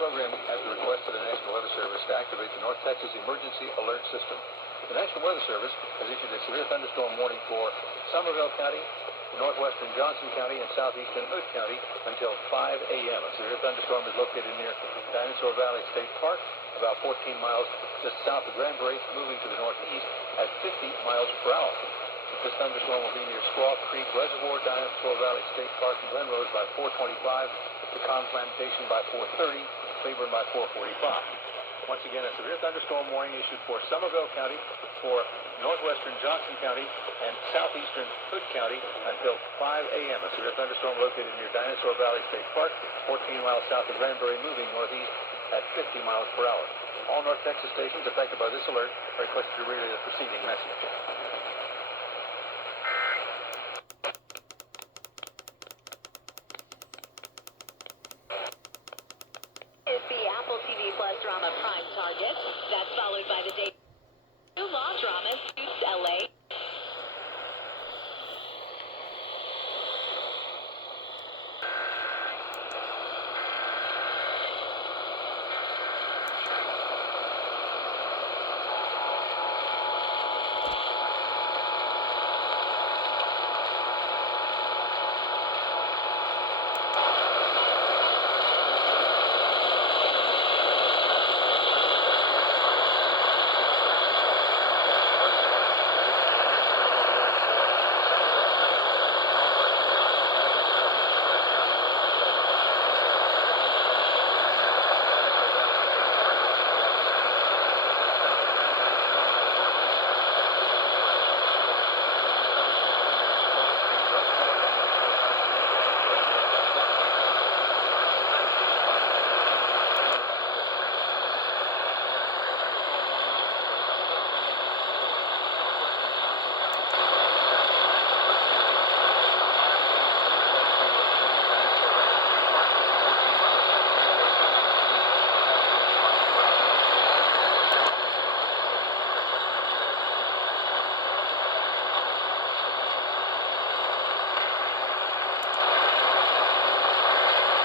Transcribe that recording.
program at the request of the National Weather Service to activate the North Texas Emergency Alert System. The National Weather Service has issued a severe thunderstorm warning for Somervell County, northwestern Johnson County, and southeastern Hood County until 5 a.m. A severe thunderstorm is located near Dinosaur Valley State Park, about 14 miles just south of Granbury, moving to the northeast at 50 miles per hour. This thunderstorm will be near Squaw Creek Reservoir, Dinosaur Valley State Park, and Glenrose by 4:25, Pecan Plantation by 4:30, Claiborne by 4:45. Once again, a severe thunderstorm warning issued for Somervell County, for northwestern Johnson County, and southeastern Hood County until 5 a.m. A severe thunderstorm located near Dinosaur Valley State Park, 14 miles south of Granbury, moving northeast at 50 miles per hour. All North Texas stations affected by this alert are requested to relay the preceding message.